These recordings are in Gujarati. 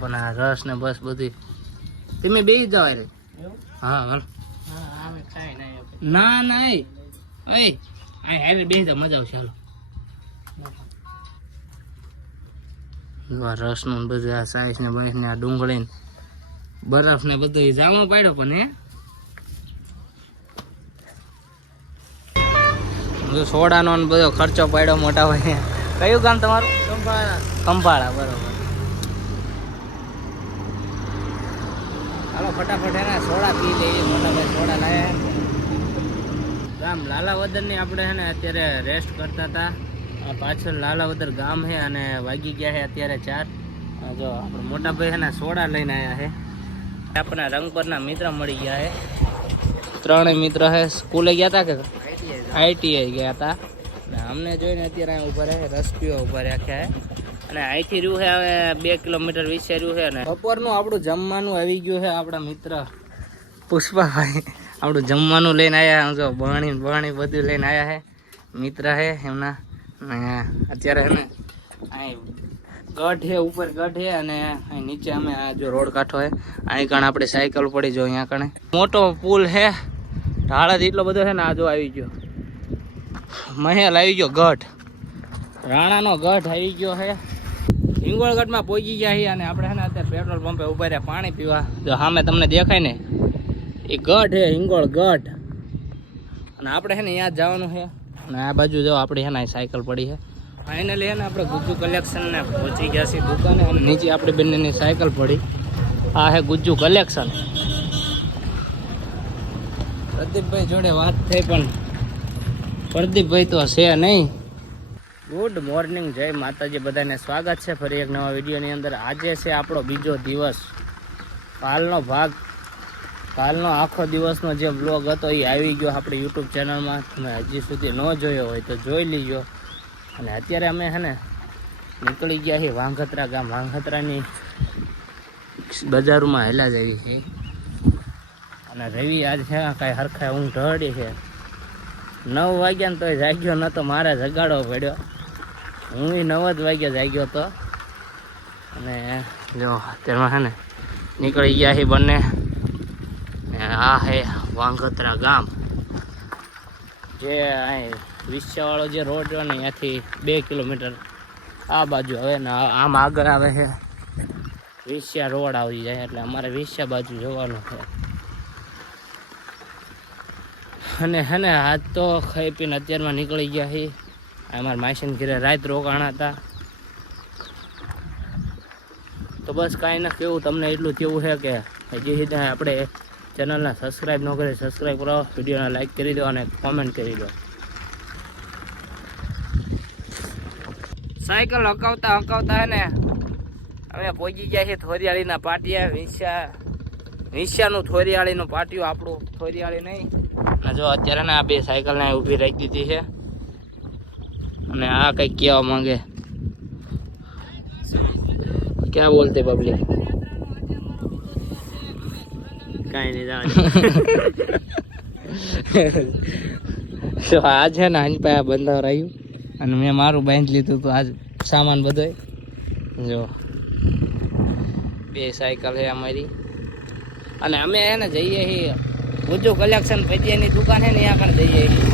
પણ આ રસ ને બસ બધી. તમે બે જાવ રે હા હાલ. ના ના એ. આ હેરે બે જાવ મજા આવશે હાલો. જો રસનું ને બધું આ સાઈઝ ને ને આ ડુંગળી ને બરફ ને બધું જામો પાડ્યો પણ હે? સોડાનો ને બધો ખર્ચો પાડ્યો મોટા ભાઈ કયું ગામ તમારું? કંપાળા બરોબર હાલો ફટાફટ એના સોડા પી લઈએ મોટા ભાઈ સોડા લાવ્યા ગામ લાલાવદરની આપણે છે ને અત્યારે રેસ્ટ કરતા હતા. આ પાછળ લાલાવદર ગામ છે અને વાગી ગયા છે અત્યારે ચાર. જો આપણે મોટા ભાઈ છે ને સોડા લઈને આવ્યા છે આપણા રંગપરના મિત્ર મળી ગયા છે ત્રણેય મિત્ર છે સ્કૂલે ગયા હતા કે આઈટીઆઈ ગયા હતા અને અમને જોઈને અત્યારે અહીં ઊભા રહે રસ પીવા ઊભા રાખ્યા છે અને અહીંથી રહ્યું છે હવે બે કિલોમીટર વિશે રહ્યું છે ને બપોરનું આપણું જમવાનું આવી ગયું છે આપણા મિત્ર પુષ્પાભાઈ. આપણું જમવાનું લઈને આવ્યા જો બહાણી બહાણી બધું લઈને આવ્યા છે. મિત્ર છે એમના. અત્યારે છે ને, અહીં ગઢ છે, ઉપર ગઢ છે અને અહીં નીચે અમે આ જો રોડ કાંઠો છે. અહીં કણ આપણે સાયકલ પડી જો અહીંયા કણે. મોટો પુલ છે. ઢાળા એટલો બધો છે ને આ જો આવી ગયો. મહેલ આવી ગયો ગઢ. રાણાનો ગઢ આવી ગયો છે. હિંગોળગઢમાં પહોંચી ગયા અને આપણે છે ને અત્યારે પેટ્રોલ પંપે ઊભા રહ્યા, પાણી પીવા. જો સામે તમને દેખાય ને, એ ગઢ હે હિંગોળ ગઢ અને આપણે છે ને ત્યાં જવાનું છે. અને આ બાજુ જો આપણી છે ને સાયકલ પડી છે. ફાઇનલી ને આપણે ગુજ્જુ કલેક્શન ને પહોંચી ગયા છીએ દુકાને અને નીચે આપણી બંનેની સાયકલ પડી. આ છે ગુજ્જુ કલેક્શન પ્રદીપભાઈ જોડે વાત થઈ પણ, પ્રદીપભાઈ તો છે નહીં. ગુડ મોર્નિંગ જય માતાજી, બધાને સ્વાગત છે ફરી એક નવા વિડીયોની અંદર. આજે છે આપણો બીજો દિવસ. કાલનો ભાગ, કાલનો આખો દિવસનો જે બ્લોગ હતો એ આવી ગયો આપણી યુટ્યુબ ચેનલમાં તમે હજી સુધી ન જોયો હોય તો જોઈ લીજો. અને અત્યારે અમે છે ને નીકળી ગયા છીએ વાંગત્રા ગામ. વાંગત્રાની બજારોમાં હેલા જ આવી છે અને રવિ આજ છે કાંઈ હરખાય ઊંઘ ઢળી છે. નવ વાગ્યા ને તો જાગ્યો ન તો મારે જગાડવો પડ્યો. હું એ નવ જ વાગ્યા જાગ્યો હતો. અને જો તેમાં છે ને નીકળી ગયા છે બંને. આ હે વાંગત્રા ગામ. જે અહીં વિસ્યાવાળો જે રોડ રહ્યો ને ત્યાંથી બે કિલોમીટર આ બાજુ હવે ને આમ આગળ આવે છે. વિસ્યા રોડ આવી જાય એટલે અમારે વિસ્યા બાજુ જવાનું છે. અને હે ને આજ તો ખાઈ પીને અત્યારમાં નીકળી ગયા છીએ. અમારા માસીને ઘરે રાત રોકાણા હતા. તો બસ કાંઈ ના કેવું, તમને એટલું કેવું છે કે હજી સુધી આપણે ચેનલને સબસ્ક્રાઈબ ન કરી સબસ્ક્રાઈબ કરો, વિડીયોને લાઈક કરી દો અને કોમેન્ટ કરી દો. સાયકલ હકાવતા હકાવતા ને હવે પહોંચી ગયા છે થોરિયાળીના પાટિયા વિંસા વિંસ્યાનું થોરિયાળીનું પાટિયું આપણું, થોરિયાળી નહીં. અને જો અત્યારે ને આ બે સાયકલને ઊભી રાખી દીધી છે. અને આ કંઈક કહેવા માંગે. ક્યાં બોલતે પબ્લિક કાંઈ નહીં તો આ છે ને આની પાસે બંધાવરાયું અને મેં મારું બાંધ લીધું તો આજ સામાન બધો જો. બે સાયકલ છે અમારી. અને અમે હે ને જઈએ છીએ. બધું કલેક્શન ભજીયાની દુકાન છે ને ત્યાં પણ જઈએ છીએ.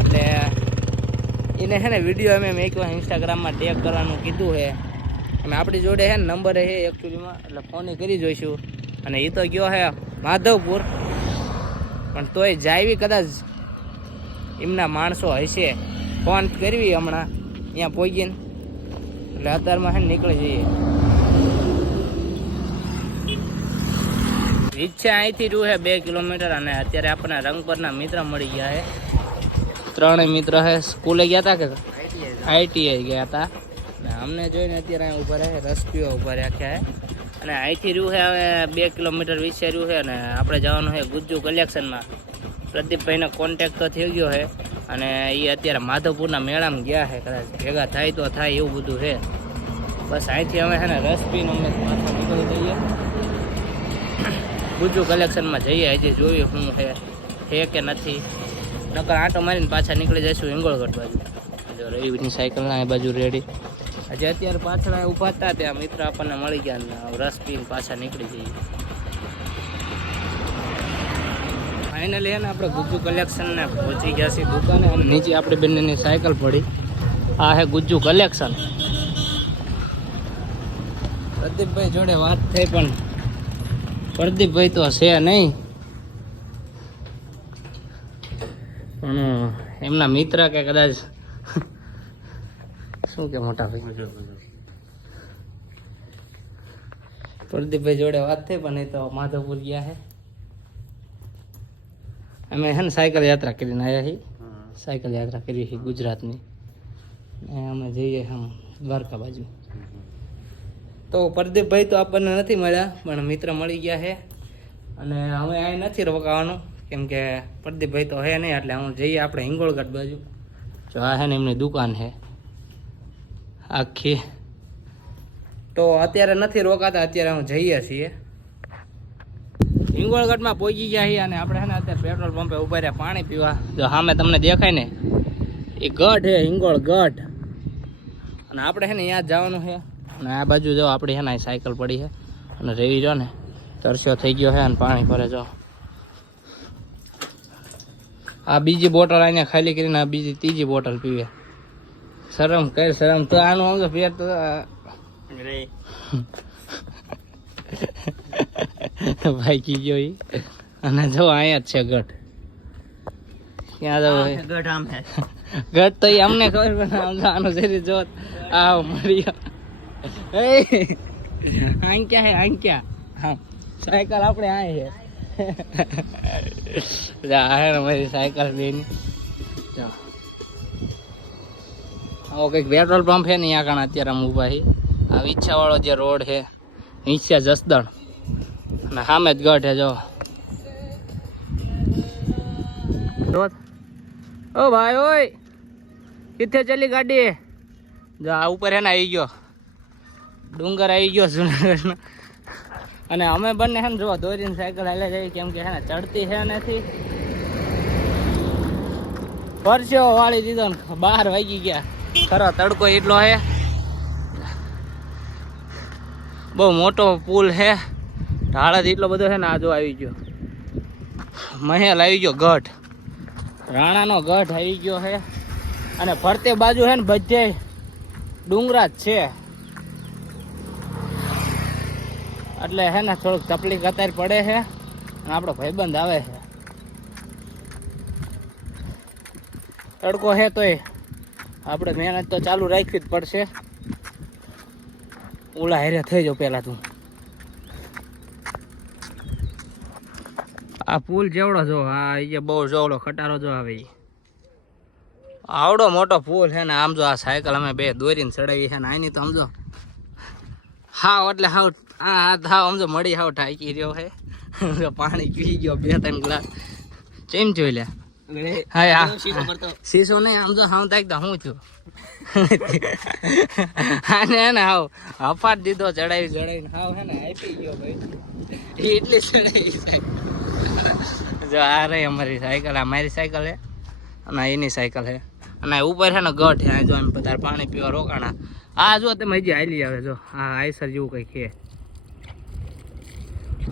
એટલે એને છે ને વીડિયો અમે મેં કહ્યું ઇન્સ્ટાગ્રામમાં ટેગ કરવાનું કીધું છે. અને આપણી જોડે છે ને નંબર છે એકચ્યુઅલીમાં એટલે ફોન કરી જોઈશું. અને એ તો ગયો છે માધવપુર. પણ તોય જાયવી કદાચ એમના માણસો હશે. ફોન કરવી હમણાં ત્યાં પહોંચીને એટલે અત્યારમાં છે નીકળી જઈએ. ઈચ્છા અહીંથી રહ્યું છે બે કિલોમીટર અને અત્યારે આપણને રંગપરના મિત્ર મળી ગયા છે. ત્રણેય મિત્ર હે સ્કૂલે ગયા હતા કે આઈટીઆઈ ગયા હતા ને અમને જોઈને અત્યારે અહીં ઊભા રહે રસ્પીઓ ઊભા ઊભા રાખ્યા છે અને અહીંથી રહ્યું છે હવે બે કિલોમીટર વિશે રહ્યું છે અને આપણે જવાનું છે ગુજ્જુ કલેક્શનમાં. પ્રદીપભાઈનો કોન્ટેક્ટ તો થઈ ગયો છે અને એ અત્યારે માધવપુરના મેળામાં ગયા છે કદાચ ભેગા થાય તો થાય એવું બધું છે બસ અહીંથી અમે છે ને રસ પીને અમે માથા નીકળી જઈએ ગુજ્જુ કલેક્શનમાં જઈએ હજી જોઈએ શું છે છે કે નથી. નકર આંટો મારીને પાછા નીકળી જઈશું હિંગોળગઢ બાજુ. રવિની સાયકલના એ બાજુ રેડી હજી અત્યારે પાછળ ઊભા હતા ત્યાં મિત્ર આપણને મળી ગયા રસ પીને પાછા નીકળી જઈએ. ફાઇનલી એને આપણે ગુજ્જુ કલેક્શન ને પહોંચી ગયા છીએ દુકાને. અને નીચે આપણી બંનેની સાયકલ પડી. આ હે ગુજ્જુ કલેક્શન પ્રદીપભાઈ જોડે વાત થઈ પણ. પ્રદીપભાઈ તો છે નહીં. પણ એમના મિત્ર કે કદાચ શું કે મોટા ભાઈ? પ્રદીપભાઈ જોડે વાત થઈ પણ એ તો માધવપુર ગયા હે. અમે હે ને સાયકલ યાત્રા કરીને આવ્યા છીએ સાયકલ યાત્રા કરી છે ગુજરાતની. ને અમે જઈએ આમ દ્વારકા બાજુ. તો પ્રદીપભાઈ તો આપણને નથી મળ્યા પણ મિત્ર મળી ગયા છે અને અમે અહીં નથી રોકાવાનું. કેમ કે પ્રદીપભાઈ તો હે નહીં એટલે હું જઈએ આપણે હિંગોળગઢ બાજુ. જો આ છે ને એમની દુકાન છે આખી. તો અત્યારે નથી રોકાતા, અત્યારે હું જઈએ છીએ. હિંગોળગઢમાં પહોંચી ગયા છીએ અને આપણે છે ને અત્યારે પેટ્રોલ પંપે ઊભા રહ્યા, પાણી પીવા. જો સામે તમને દેખાય ને, એ ગઢ છે હિંગોળ ગઢ અને આપણે છે ને ત્યાં જવાનું છે અને આ બાજુ જો આપણી છે ને સાયકલ પડી છે અને રેવી જો ને, તરસ્યો થઈ ગયો છે અને પાણી ભરે જો. આ બીજી બોટલ અહીંયા ખાલી કરીને આ બીજી ત્રીજી બોટલ પીવે. શરમ કર શરમ. તો આનું આમ તો પીએ તો ભાઈ ભાઈ ગયો ઈ. અને જો અહીંયા જ છે ગઢ. ક્યાં જવું ગઢ આમ હે. ગઢ તો અમને ખબર પણ આમ આનું શરીર જો આવ મર્યો એ આંક્યા હે આંક્યા. હા સાયકલ આપણે આ છે જા આ હે ને મારી સાયકલ બેન આવો કંઈક પેટ્રોલ પંપ છે ને અહીંયા કણ અત્યારે અમે ઊભા આ વિછાવાળો જે રોડ છે, નીચે જસદણ. અને સામે જ ગઢ છે, જો. ઓ ભાઈ, ઓય! કિથે ચલી ગાડી? જો ઉપર હે આવી ગયો. ડુંગર આવી ગયો જુનાગઢનો અને અમે બંને છે ને જો દોરીને સાયકલ હાલે જઈએ કેમ કે છે ને ચડતી છે નથી. પરસ્યો વાળી દીધો ને બહાર વાગી ગયા. ખરો, તડકો એટલો છે. બહુ મોટો પુલ છે. ઢાળા જ એટલો બધો છે ને આ જો આવી ગયો. મહેલ આવી ગયો ગઢ. રાણાનો ગઢ આવી ગયો છે. અને ફરતે બાજુ છે ને બધે ડુંગરા જ છે. એટલે હે ને, થોડુંક તકલીફ અત્યારે પડે છે અને આપણો ભાઈબંધ આવે છે. તડકો છે તોય આપણે મહેનત તો ચાલુ રાખવી જ પડશે. ઓલા હેરે થઈ જાવ પેલા તું. આ પુલ જેવડો જો, હા એ બહુ જોવડો ખટારો જો આવે આવડો મોટો પુલ છે ને, આમ જો આ સાયકલ અમે બે દોરીને ચડાવી છે ને, આની તો સમજો હાવ એટલે હાવ આ હાથ હાવ સમજો મળી હાવ ઠાકી રહ્યો હે. જો પાણી પી ગયો બે ત્રણ ગ્લાસ. ચેમ જોઈ લે? હા હા. શીશો નહીં આમ જો હાવ થાય તો હું છું? આને હે ને હાવ. હફાટ દીધો ચડાવી ચડાવીને હાવ હે ને આપી ગયો ભાઈ. એટલી ચડાવી જો આ રહી અમારી સાયકલ આ મારી સાયકલ હે. અને એની સાયકલ હે. અને ઉપર છે ને ગઢ હે આ જો એમ બધા પાણી પીવા રોકાણા. આ જો તમે હજી હાલી આવે જો. આ આઈસર જેવું કઈ કે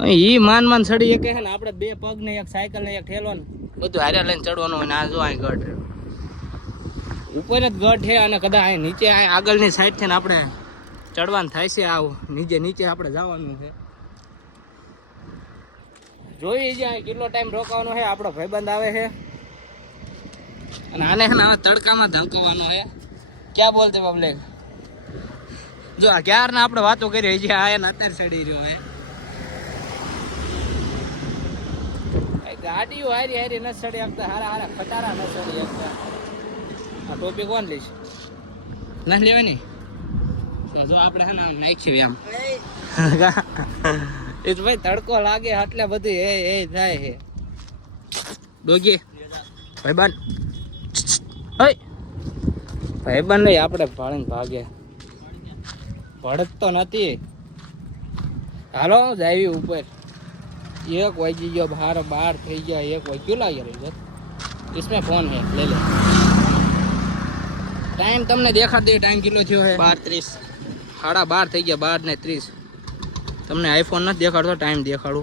ઈ માન માન ચડી એક ને આપણે બે પગ ને એક સાયકલ ને એક ઠેલો ને બધું હારે લઈને ચડવાનું હોય ને આ જો અહીં ગઢ. ઉપર જ ગઢ છે અને કદાચ અહીં નીચે આગળની સાઈડ છે ને આપણે ચડવાનું થાય છે આવું. નીચે નીચે આપણે જવાનું છે. જોઈ જાય કેટલો ટાઈમ રોકાવાનો છે, આપણો ભાઈબંધ આવે છે. અને આને છે ને તડકામાં ધમકવાનો છે. ક્યાં બોલતે પબ્લિક જો આ ક્યારના આપણે વાતો કરી છે આ એને અત્યારે ચડી રહ્યો હે ગાડીઓ હારી હારી ન ચડી આપતા હારા હારા ખટારા ન ચડી આપતા આ ટોપી કોણ લઈશ ના લેવાની? તો જો આપણે હે ને આમ નાખીએ આમ એ તો ભાઈ તડકો લાગે એટલે બધું, એ એ થાય હે ડોગી. ભાઈબંધ. ભાઈ ભાઈબંધ નહીં, આપણે ભાળીને ભાગે. भड़क तो नहीं हालो जाए ऊपर एक वजी जो बार बाहर थे गया एक वजह क्यों लागे रही इसमें फ़ोन है ले ले टाइम तुमने देखा दे टाइम किलो थियो है बार त्रीस हाड़ा बार थे गया बार ने त्रीस तुमने आईफोन ना देखा तो टाइम देखाड़ो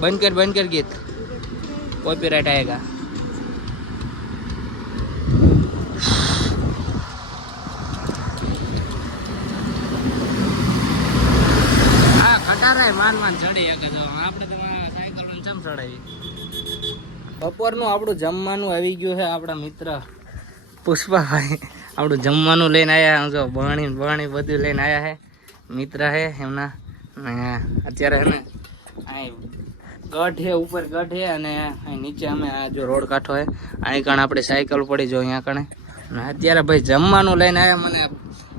बंद कर बंद कर गीत कॉपी राइट आएगा તો આપણે તો બપોરનું આપણું જમવાનું આવી ગયું છે આપણા મિત્ર પુષ્પાભાઈ. આપણું જમવાનું લઈને આવ્યા જો બણી બણી બધું લઈને આવ્યા છે મિત્ર છે એમના. ને અત્યારે છે ને અહીં ગઢ છે ઉપર ગઢ છે અને અહીં નીચે અમે આ જો રોડ કાંઠો છે અહીં કણ આપણે સાયકલ પડી જો અહીંયા કણે. અત્યારે ભાઈ જમવાનું લઈને આવ્યા મને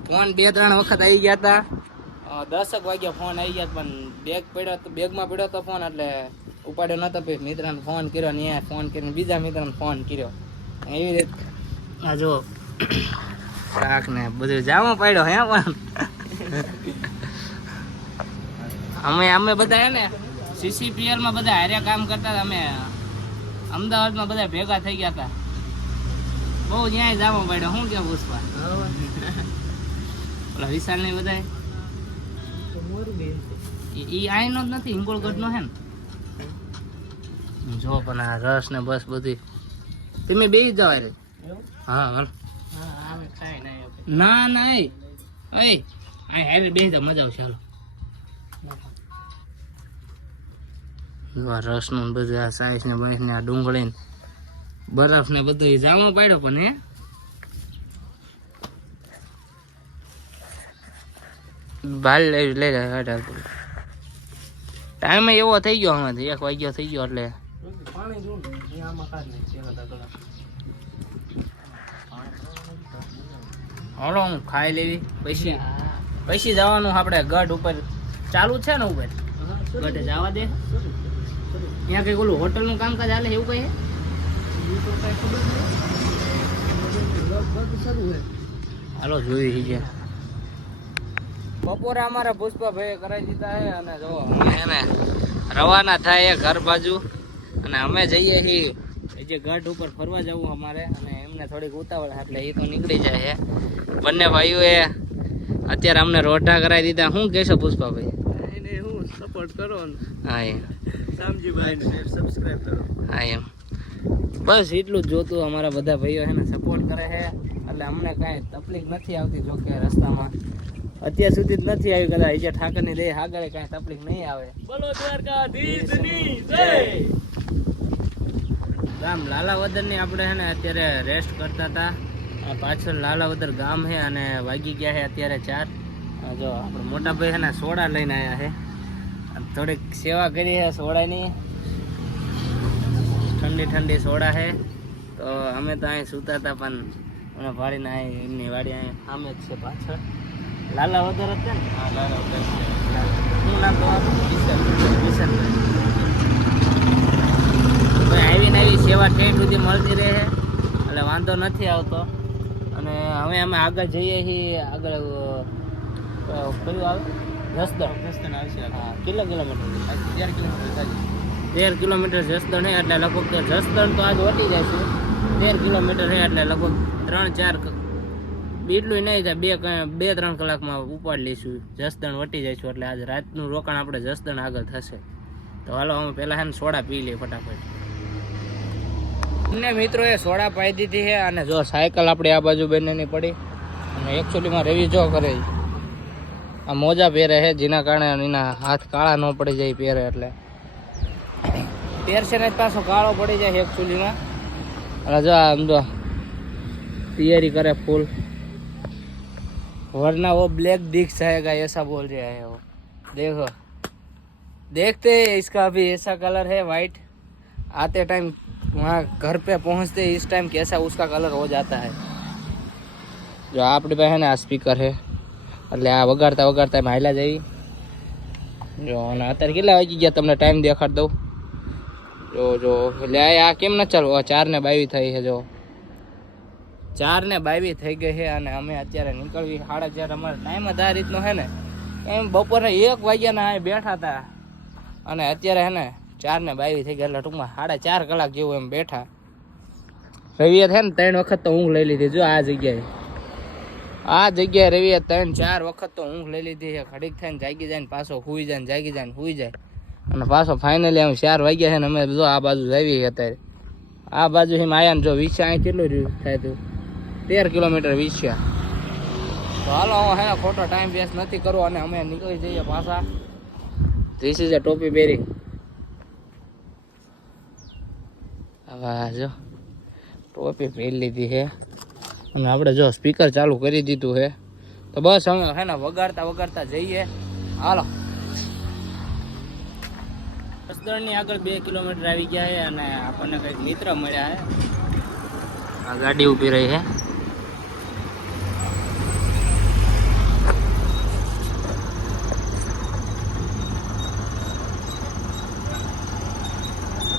ફોન બે ત્રણ વખત આવી ગયા હતા દસક વાગ્યા ફોન આવી ગયા પણ બેગ પડ્યો તો બેગમાં પડ્યો તો ફોન એટલે ઉપાડ્યો નતો. પછી મિત્રને ફોન કર્યો ને અહીંયા ફોન કરીને બીજા મિત્રને ફોન કર્યો. એવી રીતે આ જો શાક ને બધું જામો પડ્યો હે પણ. અમે અમે બધા હે ને સીસીપીએલમાં બધા હારે કામ કરતા હતા. અમે અમદાવાદમાં બધા ભેગા થઈ ગયા હતા. બહુ ન્યાય જામો પડ્યો. શું કે પુષ્પા ઓલા વિશાલ ને બધા ઈ આઈનો જ નથી હિંગોળગઢનો હે ને જો પણ આ રસ ને બસ બધી. તમે બે જાવ રે હા હા ના ના એ. એ આ હેરે બે મજા આવશે હાલો. આ રસનું બધું આ સાઈસ ને બનીસ ને આ ડુંગળી ને બરફ ને બધું જામો પાડ્યો પણ હે? બાલ લઈ લઈ હટાવ ટાઈમ એવો થઈ ગયો હમણાં એક વાગ્યો થઈ ગયો એટલે. હાલો હું ખાઈ લેવી. પછી પછી જવાનું આપણે ગઢ ઉપર. ચાલુ છે ને ઉપર? ગઢે જવા દે. ત્યાં કઈ ઓલું હોટલનું કામકાજ હાલે એવું કઈ હાલો જોઈ છે બપોરે અમારા પુષ્પાભાઈ કરાવી દીધા છે અને જો અમે એને રવાના થાય ઘર બાજુ. અને અમે જઈએ છીએ જે ગઢ ઉપર ફરવા જવું અમારે. અને એમને થોડીક ઉતાવળ એટલે એ તો નીકળી જાય છે. બંને ભાઈઓએ અત્યારે અમને રોટા કરાવી દીધા. શું કહેશો પુષ્પાભાઈ? એને હું સપોર્ટ કરો ને. હા એમ. સામજીભાઈ સબસ્ક્રાઇબ કરો. હા એમ. બસ એટલું જ જોતું અમારા બધા ભાઈઓ એને સપોર્ટ કરે છે. એટલે અમને કાંઈ તકલીફ નથી આવતી જોકે રસ્તામાં. અત્યાર સુધી જ નથી આવી કદાચ જે ઠાકરની દે આગળ કાંઈ તકલીફ નહીં આવે. બોલો દ્વારકાધીશની જય! ગામ લાલાવદરની આપણે છે ને અત્યારે રેસ્ટ કરતા હતા. પાછળ લાલાવદર ગામ છે અને વાગી ગયા છે અત્યારે ચાર. જો આપણે મોટા ભાઈ છે ને સોડા લઈને આવ્યા છે. થોડીક સેવા કરી છે સોડાની. ઠંડી ઠંડી સોડા છે. તો અમે તો અહીં સૂતા હતા પણ અમે ભાડીને અહીં એમની વાડી અહીં સામે જ છે પાછળ. લાલાવદર જ છે ને હા લાલાવદર શું નામ તમારું? કિશન કિશનભાઈ ભાઈ આવીને આવી સેવા ટ્રેન સુધી મળતી રહે એટલે વાંધો નથી આવતો. અને હવે અમે આગળ જઈએ છીએ આગળ કયું આવે? જસદણ. જસદણ આવશે હા કેટલા કિલોમીટર? તેર કિલોમીટર થાય તેર કિલોમીટર જસદણ છે એટલે લગભગ તો જસદણ તો આજ વટી જાય છે. તેર કિલોમીટર છે એટલે લગભગ ત્રણ ચાર એટલું નહીં થાય, બે બે ત્રણ કલાકમાં ઉપાડ લઈશું. જસદણ વટી જઈશું એટલે આજ રાતનું રોકાણ આપણે જસદણ આગળ થશે. તો હાલો, અમે પહેલાં છે ને સોડા પી લઈએ ફટાફટ. અમને મિત્રોએ સોડા પાઈ દીધી છે અને જો સાયકલ આપણે આ બાજુ બંનેની પડી. અને એકચ્યુઅલીમાં રેવી જો કરે આ મોજા પહેરે છે, જેના કારણે એના હાથ કાળા ન પડી જાય, પહેરે એટલે. પહેરશે ને પાછો કાળો પડી જાય એકચ્યુઅલીમાં અને જો આમ જો, તૈયારી કરે ફૂલ वरना वो ब्लैक दिख जाएगा ऐसा बोल रहा है वो देखो देखते हैं इसका अभी ऐसा कलर है वाइट आते टाइम वहाँ घर पे पहुँचते इस टाइम कैसा उसका कलर हो जाता है જો આપણી પાસે ને આ સ્પીકર છે એટલે આ વગાડતા વગાડતા એમ હાલ્યા જઈ જો અને અત્યારે કેટલા વાગી ગયા તમને ટાઈમ દેખાડ દઉં જો જો એટલે આ આ કેમ ન ચાલુ આ ચાર ને બાવી થઈ છે જો ચાર ને બાવી થઈ ગઈ છે અને અમે અત્યારે નીકળવી. સાડા ચાર અમારે ટાઈમ જ આ રીતનો છે ને. એમ બપોરે એક વાગ્યાના અહીં બેઠા હતા. અને અત્યારે છે ને ચાર ને બાવી થઈ ગયા. એટલે ટૂંકમાં સાડા ચાર કલાક જેવું એમ બેઠા. રવિએ થાય ને ત્રણ વખત તો ઊંઘ લઈ લીધી. જો આ જગ્યાએ. આ જગ્યાએ રવિએ ત્રણ ચાર વખત તો ઊંઘ લઈ લીધી છે. ખડીક થઈને જાગી જાય ને પાછો હુઈ જાય ને જાગી જાય ને હુઈ જાય. અને પાછો ફાઇનલી આમ ચાર વાગ્યા છે ને અમે જો આ બાજુ જાવી છે અત્યારે. આ બાજુ એમ આયા ને જો વીસ અહીં કેટલું રહ્યું થાય તું. તેર કિલોમીટર વીસ્યા તો હાલો હું હે ખોટો ટાઈમ વેસ્ટ નથી કરવો અને અમે નીકળી જઈએ પાછા. ધીસ ઇઝ અ ટોપી બેરિંગ હવે જો ટોપી પહેરી લીધી છે અને આપણે જો સ્પીકર ચાલુ કરી દીધું છે તો બસ અમે હે ને વગાડતા વગાડતા જઈએ. હાલો. ની આગળ બે કિલોમીટર આવી ગયા છે અને આપણને કંઈક મિત્ર મળ્યા છે. આ ગાડી ઊભી રહી છે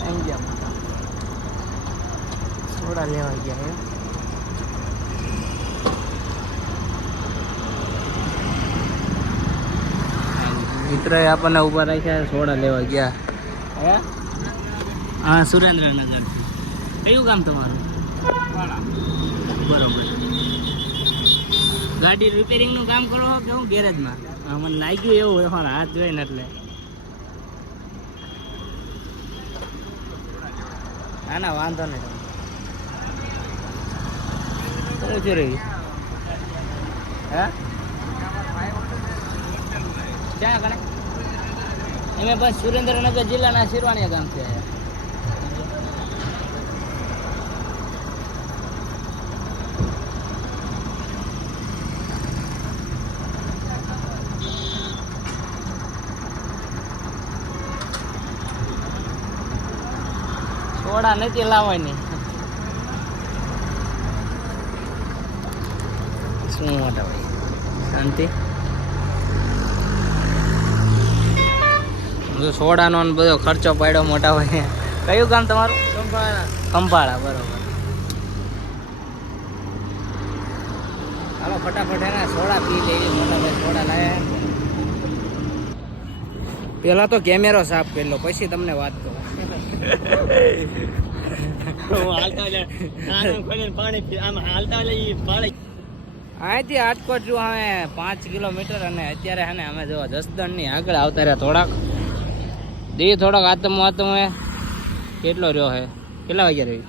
આવી ગયા મોટા સોડા લેવા ગયા મિત્રએ આપણને ઊભા રાખ્યા, સોડા લેવા ગયા. હે? હા સુરેન્દ્રનગર કયું ગામ તમારું? બરોબર. ગાડી રિપેરિંગનું કામ કરો કે હું ગેરેજમાં મને લાગ્યું એવું તમારા હાથ જોઈને એટલે. ના ના, વાંધો નહીં. તમે રહી. હે? ક્યાં કણે અમે બસ સુરેન્દ્રનગર જિલ્લાના શિરવાણીયા ગામથી આવ્યા સોડા નથી લાવવાની. શું મોટા ભાઈ શાંતિ જો સોડાનો ને બધો ખર્ચો પાડ્યો મોટા ભાઈ કયું કામ તમારું? ખંભાળા, બરોબર. હાલો, ફટાફટ એના સોડા પી લઈએ મોટા ભાઈ સોડા લાવ્યા પેલા તો કેમેરો સાફ કરી લો પછી તમને વાત કરું. અહીંથી રાજકોટ જો અમે પાંચ કિલોમીટર અને અત્યારે હે ને અમે જો જસદણની આગળ આવતા રહ્યા થોડાક. દી થોડાક આતમ આતમ હે કેટલો રહ્યો હે? કેટલા વાગ્યા રહ્યો?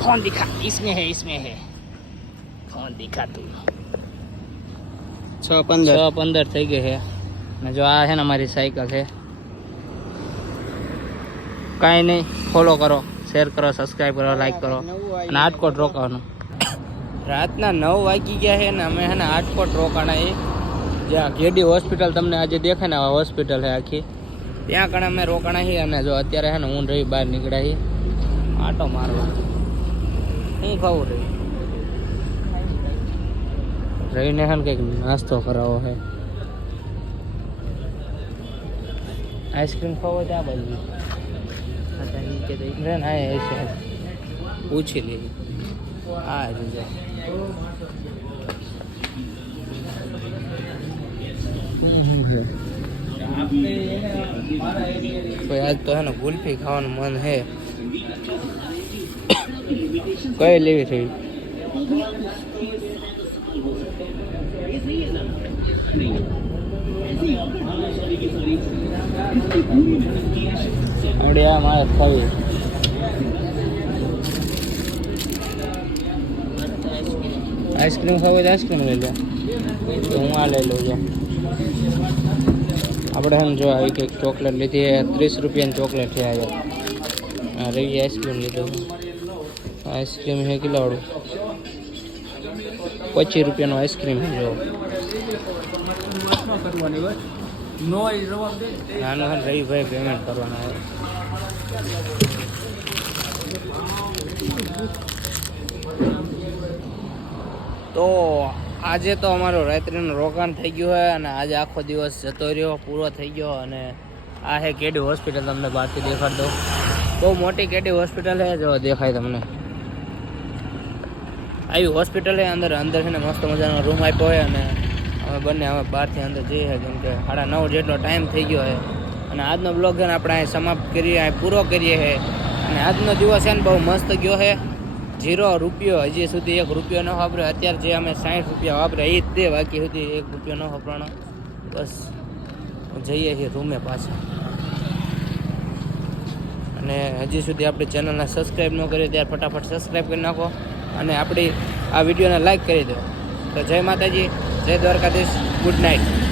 ફોન દિખા ઈસમે હે ઈસમે હે. ફોન દિખાતું છ પંદર. છ પંદર થઈ ગઈ છે ને જો આ છે ને મારી સાયકલ છે કાંઈ નહીં ફોલો કરો શેર કરો સબસ્ક્રાઈબ કરો લાઈક કરો. અને આટકોટ રોકવાનું. રાતના નવ વાગી ગયા છે ને અમે છે ને આટકોટ રોકાણા એ. જ્યાં કેડી હોસ્પિટલ તમને આજે દેખાય ને હોસ્પિટલ છે આખી. ત્યાં કણે અમે રોકાણા છીએ અને જો અત્યારે છે ને હું રહી બહાર નીકળ્યા છીએ. આટો મારવા. હું ખાવું રહી રહીને છે ને કંઈક નાસ્તો કરાવો છે. આઈસ્ક્રીમ ખાવો ત્યાં બાજુ પૂછી લેવી આ રીજા કોઈ આજ તો હે ને ગુલ્ફી ખાવાનું મન હે. કઈ લેવી થઈ અડ્યા મારે ખાવી. આઈસ્ક્રીમ ખાવી તો આઈસ્ક્રીમ લઈ લે તો હું આ લઈ લઉં છું આપણે એમ જો આવી કંઈક ચોકલેટ લીધી છે ત્રીસ રૂપિયાની ચોકલેટ છે આજે આ રવિ આઈસ્ક્રીમ લીધો આઈસ્ક્રીમ છે કેટલાવાળું પચીસ રૂપિયાનું આઈસ્ક્રીમ છે જો નાનો છે ને રવિભાઈ પેમેન્ટ કરવાનો હોય તો આજે તો અમારું રાત્રિનું રોકાણ થઈ ગયું છે અને આજે આખો દિવસ જતો રહ્યો, પૂરો થઈ ગયો અને આ છે કેડી હોસ્પિટલ તમને બહારથી દેખાડ દઉં. બહુ મોટી કેડી હોસ્પિટલ છે જો દેખાય તમને. આવી હોસ્પિટલ છે અંદર અંદર છે ને મસ્ત મજાનો રૂમ આપ્યો હોય અને અમે બંને હવે બહારથી અંદર જઈએ છીએ કેમ કે સાડા નવ જેટલો ટાઈમ થઈ ગયો છે અને આજનો બ્લોગ છે ને આપણે અહીં સમાપ્ત કરીએ, અહીં પૂરો કરીએ છીએ અને આજનો દિવસ છે ને બહુ મસ્ત ગયો છે જીરો રૂપિયો હજી સુધી એક રૂપિયો ન વાપર્યો. અત્યારે જે અમે સાઠ રૂપિયા વાપર્યા એ જ તે બાકી સુધી એક રૂપિયો ન વાપરવાનો. બસ જઈએ છીએ રૂમે પાછા. અને હજી સુધી આપણી ચેનલને સબસ્ક્રાઈબ ન કરી ત્યારે ફટાફટ સબસ્ક્રાઈબ કરી નાખો અને આપણી આ વિડીયોને લાઈક કરી દો. તો જય માતાજી, જય દ્વારકાધીશ, ગુડ નાઇટ.